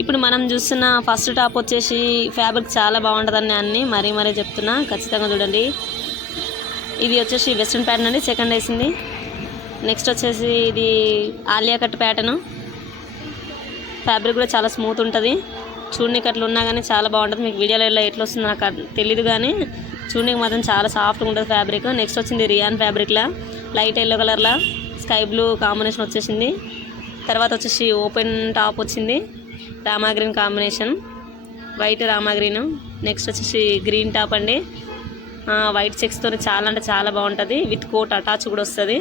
ఇప్పుడు మనం చూస్తున్న ఫస్ట్ టాప్ వచ్చేసి ఫ్యాబ్రిక్ చాలా బాగుంటుందని అన్ని మరీ చెప్తున్నా, ఖచ్చితంగా చూడండి. ఇది వచ్చేసి వెస్ట్రన్ ప్యాటర్న్ అండి, సెకండ్ వేసింది. నెక్స్ట్ వచ్చేసి ఇది ఆలియా కట్ ప్యాటర్న్. ఫ్యాబ్రిక్ కూడా చాలా స్మూత్ ఉంటుంది, చూడనీకి అట్లా ఉన్నా కానీ చాలా బాగుంటుంది. మీకు వీడియోలో ఇలా ఎట్లా వస్తుంది నాకు తెలియదు, కానీ చూడనీకి మాత్రం చాలా సాఫ్ట్గా ఉంటుంది ఫ్యాబ్రిక్. నెక్స్ట్ వచ్చింది రియాన్ ఫ్యాబ్రిక్లా, లైట్ ఎల్లో కలర్లా స్కై బ్లూ కాంబినేషన్ వచ్చేసింది. తర్వాత వచ్చేసి ఓపెన్ టాప్ వచ్చింది, Rama green combination, white Rama green. Next వచ్చేసి గ్రీన్ టాప్ అండి, వైట్ చెక్స్తో చాలా అంటే చాలా బాగుంటుంది, విత్ కోట్ అటాచ్ కూడా వస్తుంది.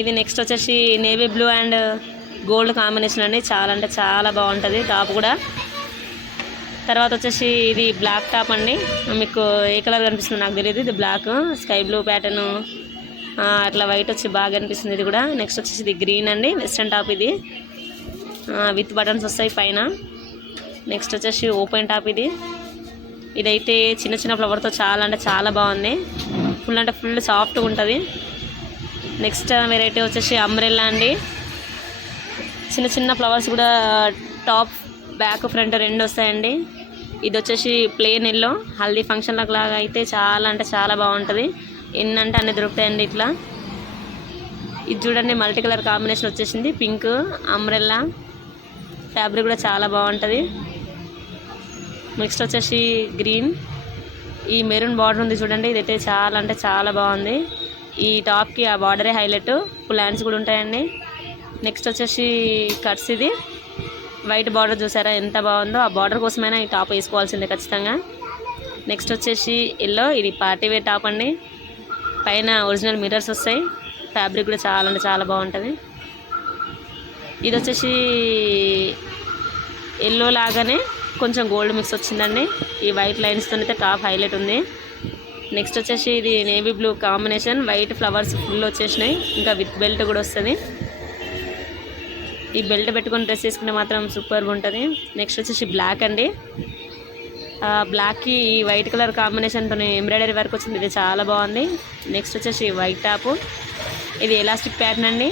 ఇది నెక్స్ట్ వచ్చేసి navy blue and gold combination అండి, చాలా అంటే చాలా బాగుంటుంది టాప్ కూడా. తర్వాత వచ్చేసి ఇది బ్లాక్ టాప్ అండి, మీకు ఏ కలర్ కనిపిస్తుంది నాకు తెలియదు, ఇది బ్లాక్ స్కై బ్లూ ప్యాటర్న్ అట్లా వైట్ వచ్చి బాగా కనిపిస్తుంది ఇది కూడా. నెక్స్ట్ వచ్చేసి ఇది గ్రీన్ అండి, వెస్ట్రన్ టాప్ ఇది, విత్ బటన్స్ వస్తాయి పైన. నెక్స్ట్ వచ్చేసి ఓపెన్ టాప్ ఇది, ఇదైతే చిన్న ఫ్లవర్తో చాలా అంటే చాలా బాగుంది, ఫుల్ అంటే ఫుల్ సాఫ్ట్గా ఉంటుంది. నెక్స్ట్ వెరైటీ వచ్చేసి అంబ్రెల్లా అండి, చిన్న ఫ్లవర్స్ కూడా టాప్ బ్యాక్ ఫ్రంట్ రెండు వస్తాయండి. ఇది వచ్చేసి ప్లేన్ ఎల్లో, హల్దీ ఫంక్షన్ లాగా అయితే చాలా అంటే చాలా బాగుంటుంది, ఎన్నంటే అన్నీ దొరుకుతాయండి ఇట్లా. ఇది చూడండి మల్టీ కలర్ కాంబినేషన్ వచ్చేసింది, పింక్ అంబ్రెల్లా ఫ్యాబ్రిక్ కూడా చాలా బాగుంటుంది. నెక్స్ట్ వచ్చేసి గ్రీన్, ఈ మెరూన్ బార్డర్ ఉంది చూడండి, ఇదైతే చాలా అంటే చాలా బాగుంది. ఈ టాప్కి ఆ బార్డరే హైలైట్, ఫుల్ హ్యాండ్స్ కూడా ఉంటాయండి. నెక్స్ట్ వచ్చేసి కట్స్, ఇది వైట్ బార్డర్ చూసారా ఎంత బాగుందో, ఆ బార్డర్ కోసమైనా ఈ టాప్ వేసుకోవాల్సిందే ఖచ్చితంగా. నెక్స్ట్ వచ్చేసి ఎల్లో, ఇది పార్టీ వేర్ టాప్ అండి, పైన ఒరిజినల్ మిర్రర్స్ వస్తాయి, ఫ్యాబ్రిక్ కూడా చాలా అంటే చాలా బాగుంటుంది. ఇది వచ్చేసి ఎల్లో లాగానే కొంచెం గోల్డ్ మిక్స్ వచ్చిందండి, ఈ వైట్ లైన్స్తో అయితే టాప్ హైలైట్ ఉంది. నెక్స్ట్ వచ్చేసి ఇది navy blue combination, white flowers full వచ్చేసినాయి, ఇంకా విత్ బెల్ట్ కూడా వస్తుంది. ఈ బెల్ట్ పెట్టుకొని డ్రెస్ వేసుకుంటే మాత్రం సూపర్గా ఉంటుంది. నెక్స్ట్ వచ్చేసి బ్లాక్ అండి, బ్లాక్కి ఈ వైట్ కలర్ కాంబినేషన్తో ఎంబ్రాయిడరీ వర్క్ వచ్చింది, ఇది చాలా బాగుంది. నెక్స్ట్ వచ్చేసి వైట్ టాపు, ఇది ఎలాస్టిక్ ప్యాటర్న్ అండి,